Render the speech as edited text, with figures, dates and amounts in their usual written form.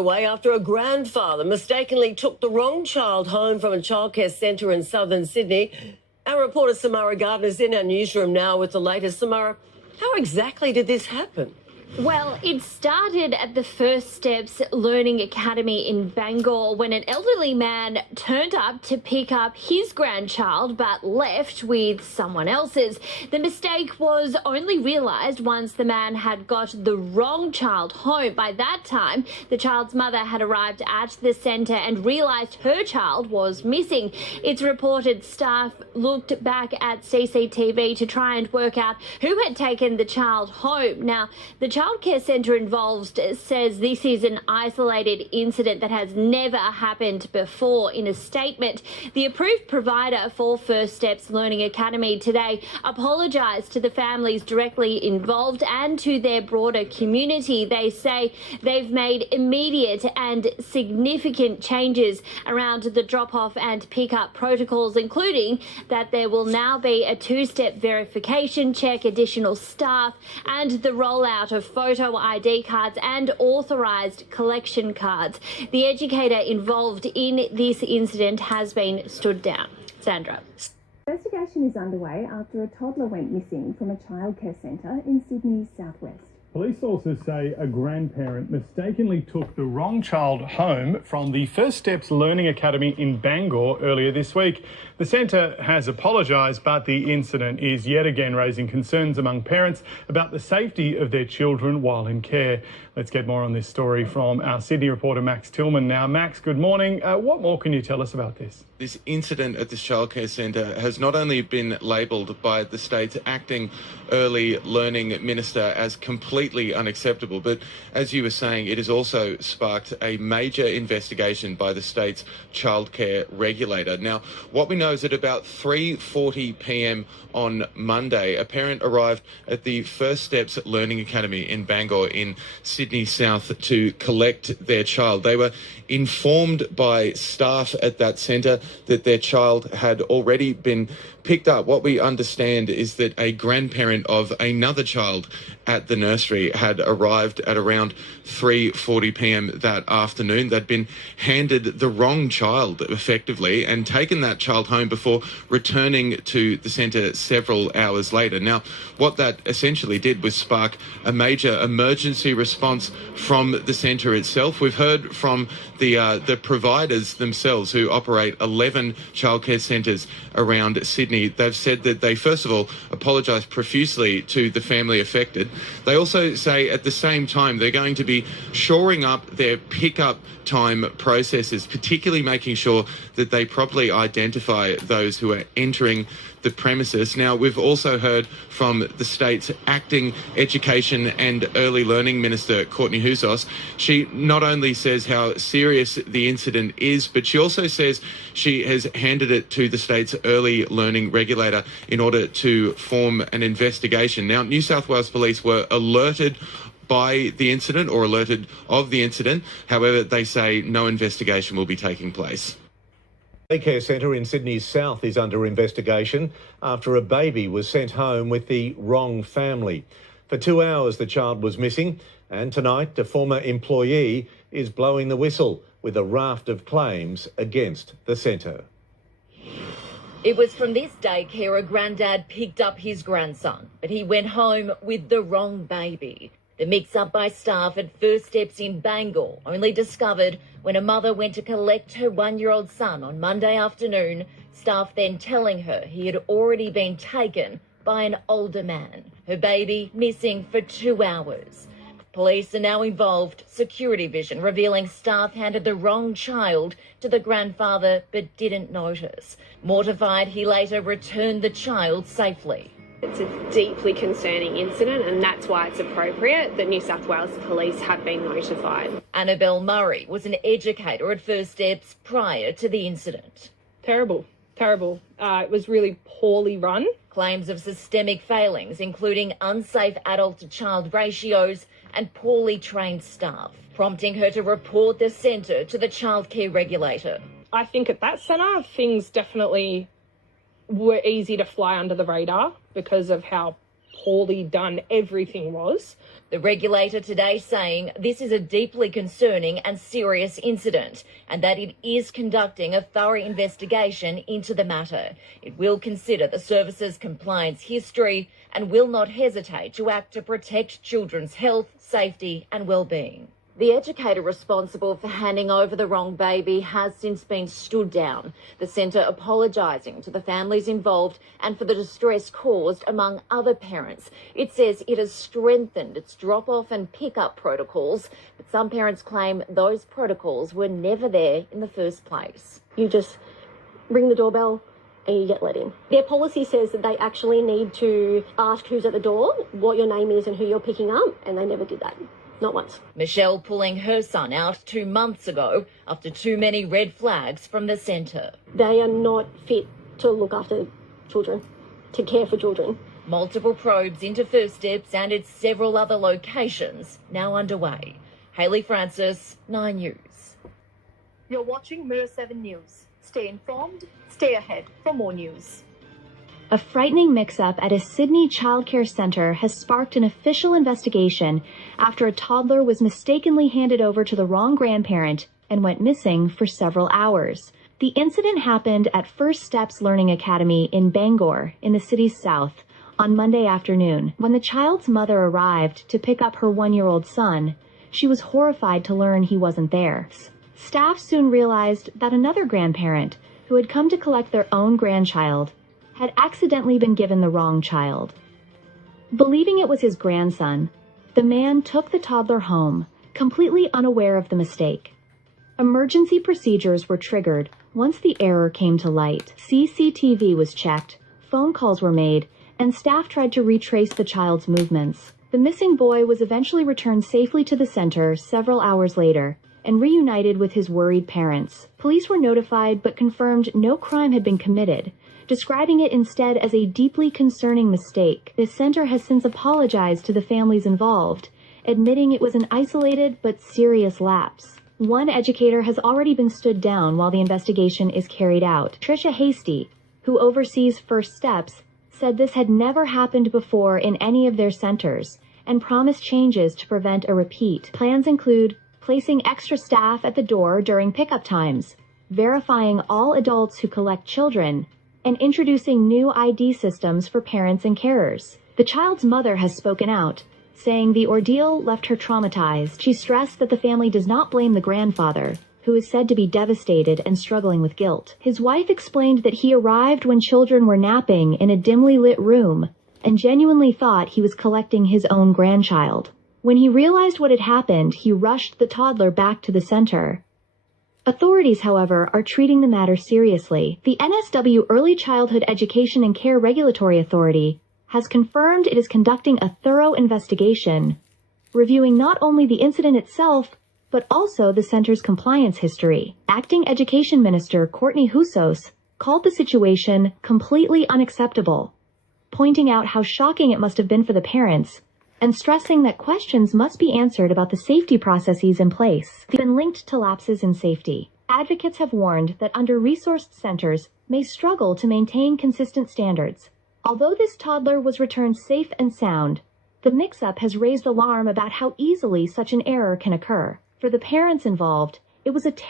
Away after a grandfather mistakenly took the wrong child home from a childcare centre in southern Sydney. Our reporter Samara Gardner's in our newsroom now with the latest. Samara, how exactly did this happen? Well, it started at the First Steps Learning Academy in Bangor when an elderly man turned up to pick up his grandchild but left with someone else's. The mistake was only realised once the man had got the wrong child home. By that time, the child's mother had arrived at the centre and realised her child was missing. It's reported staff looked back at CCTV to try and work out who had taken the child home. Now, the childcare centre involved says this is an isolated incident that has never happened before. In a statement, the approved provider for First Steps Learning Academy today apologised to the families directly involved and to their broader community. They say they've made immediate and significant changes around the drop-off and pick-up protocols, including that there will now be a two-step verification check, additional staff, and the rollout of photo ID cards and authorised collection cards. The educator involved in this incident has been stood down. Sandra. Investigation is underway after a toddler went missing from a childcare centre in Sydney's southwest. Police sources say a grandparent mistakenly took the wrong child home from the First Steps Learning Academy in Bangor earlier this week. The centre has apologised, but the incident is yet again raising concerns among parents about the safety of their children while in care. Let's get more on this story from our Sydney reporter Max Tillman now. Max, good morning. What more can you tell us about this? This incident at this childcare centre has not only been labelled by the state's acting early learning minister as completely unacceptable, but as you were saying, it has also sparked a major investigation by the state's childcare regulator. Now, what we know is that about 3:40 p.m. on Monday, a parent arrived at the First Steps Learning Academy in Bangor in Sydney South to collect their child. They were informed by staff at that centre that their child had already been picked up. What we understand is that a grandparent of another child at the nursery had arrived at around 3:40 p.m. that afternoon. They'd been handed the wrong child, effectively, and taken that child home before returning to the centre several hours later. Now, what that essentially did was spark a major emergency response from the centre itself. We've heard from the providers themselves, who operate 11 childcare centres around Sydney. They've said that they, first of all, apologise profusely to the family affected. They also say at the same time they're going to be shoring up their pick-up time processes, particularly making sure that they properly identify those who are entering the premises. Now, we've also heard from the state's acting education and early learning minister, Courtney Houssos. She not only says how serious the incident is, but she also says she has handed it to the state's early learning regulator in order to form an investigation. Now, New South Wales Police were alerted by the incident, or alerted of the incident. However, they say no investigation will be taking place. Daycare centre in Sydney's south is under investigation after a baby was sent home with the wrong family. For 2 hours the child was missing, and tonight a former employee is blowing the whistle with a raft of claims against the centre. It was from this daycare a granddad picked up his grandson, but he went home with the wrong baby. The mix-up by staff at First Steps in Bangor only discovered when a mother went to collect her 1-year-old son on Monday afternoon, staff then telling her he had already been taken by an older man. Her baby missing for 2 hours. Police are now involved. Security vision revealing staff handed the wrong child to the grandfather but didn't notice. Mortified, he later returned the child safely. It's a deeply concerning incident, and that's why it's appropriate that New South Wales Police have been notified. Annabelle Murray was an educator at First Steps prior to the incident. Terrible. It was really poorly run. Claims of systemic failings, including unsafe adult-to-child ratios and poorly trained staff, prompting her to report the centre to the childcare regulator. I think at that centre, things definitely were easy to fly under the radar because of how poorly done everything was. The regulator today saying this is a deeply concerning and serious incident and that it is conducting a thorough investigation into the matter. It will consider the service's compliance history and will not hesitate to act to protect children's health, safety and well-being. The educator responsible for handing over the wrong baby has since been stood down. The centre apologising to the families involved and for the distress caused among other parents. It says it has strengthened its drop-off and pick-up protocols, but some parents claim those protocols were never there in the first place. You just ring the doorbell and you get let in. Their policy says that they actually need to ask who's at the door, what your name is and who you're picking up, and they never did that. Not once. Michelle pulling her son out 2 months ago after too many red flags from the centre. They are not fit to look after children, to care for children. Multiple probes into First Steps and its several other locations now underway. Hayley Francis, 9 News. You're watching Mirror 7 News. Stay informed, stay ahead for more news. A frightening mix-up at a Sydney childcare centre has sparked an official investigation after a toddler was mistakenly handed over to the wrong grandparent and went missing for several hours. The incident happened at First Steps Learning Academy in Bangor, in the city's south, on Monday afternoon. When the child's mother arrived to pick up her 1-year-old son, she was horrified to learn he wasn't there. Staff soon realized that another grandparent, who had come to collect their own grandchild, had accidentally been given the wrong child. Believing it was his grandson, the man took the toddler home, completely unaware of the mistake. Emergency procedures were triggered once the error came to light. CCTV was checked, phone calls were made, and staff tried to retrace the child's movements. The missing boy was eventually returned safely to the center several hours later and reunited with his worried parents. Police were notified but confirmed no crime had been committed, describing it instead as a deeply concerning mistake. The center has since apologized to the families involved, admitting it was an isolated but serious lapse. One educator has already been stood down while the investigation is carried out. Tricia Hasty, who oversees First Steps, said this had never happened before in any of their centers and promised changes to prevent a repeat. Plans include placing extra staff at the door during pickup times, verifying all adults who collect children, and introducing new ID systems for parents and carers. The child's mother has spoken out, saying the ordeal left her traumatized. She stressed that the family does not blame the grandfather, who is said to be devastated and struggling with guilt. His wife explained that he arrived when children were napping in a dimly lit room and genuinely thought he was collecting his own grandchild. When he realized what had happened, he rushed the toddler back to the center. Authorities, however, are treating the matter seriously. The NSW Early Childhood Education and Care Regulatory Authority has confirmed it is conducting a thorough investigation, reviewing not only the incident itself, but also the center's compliance history. Acting Education Minister Courtney Houssos called the situation completely unacceptable, pointing out how shocking it must have been for the parents, and stressing that questions must be answered about the safety processes in place. They've been linked to lapses in safety. Advocates have warned that under-resourced centers may struggle to maintain consistent standards. Although this toddler was returned safe and sound, the mix-up has raised alarm about how easily such an error can occur. For the parents involved, it was a terrible